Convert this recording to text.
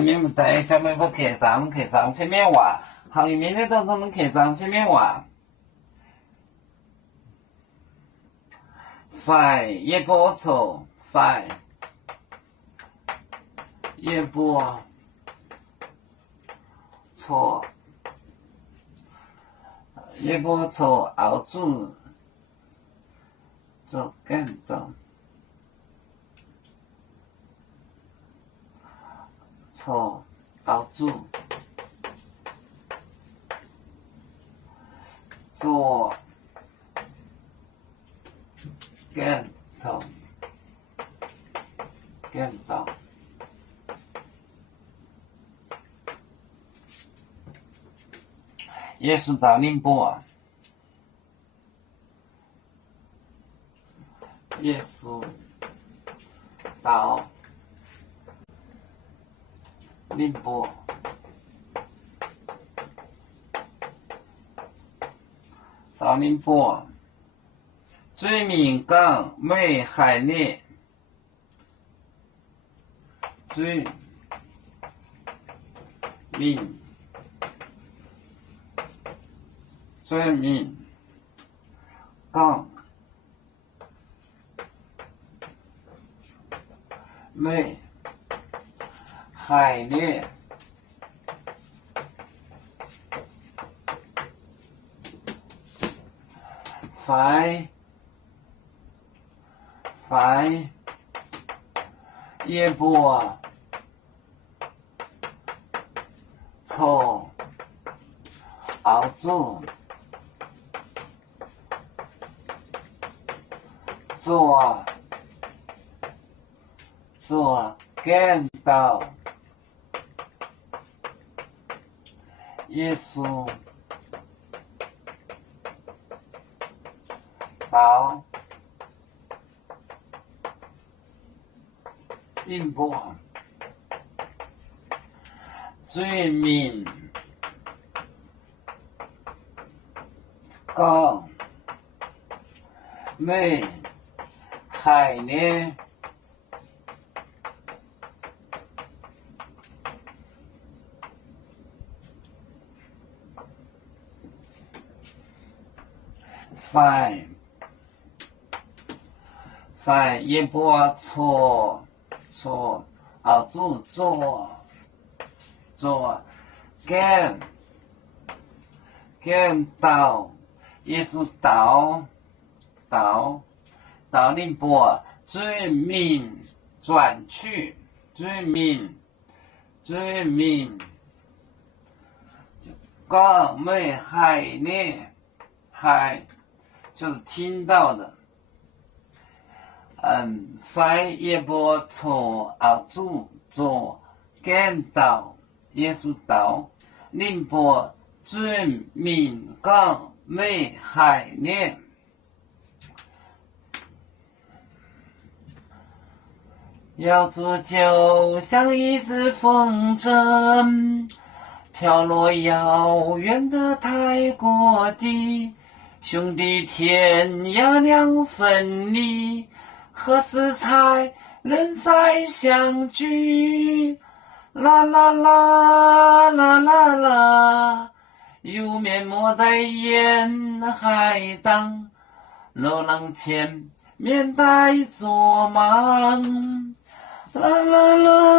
面目带小妹夫客栈非面话，行业面的当中的客栈非面话。快也不错，快也不错，也不错，熬煮做更多，错熬煮做更多，更多。耶稣到宁波，耶稣到宁波，到宁波，最敏感美海烈，最敏感美海烈，快也不错，熬煮做更多。耶稣到宁波，最敏感美海烈，快也不错，熬煮做更到。耶稣到宁波，最敏转去，最敏感美海烈，海就是听到的。快也不错，熬煮做更到。耶稣到宁波，最敏感美海烈。要做就像一只风筝，飘落遥远的泰国地，兄弟天涯两分离，何时才能再相聚？啦啦啦啦啦啦，有面莫待沿海荡，流浪前面带着忙。啦啦啦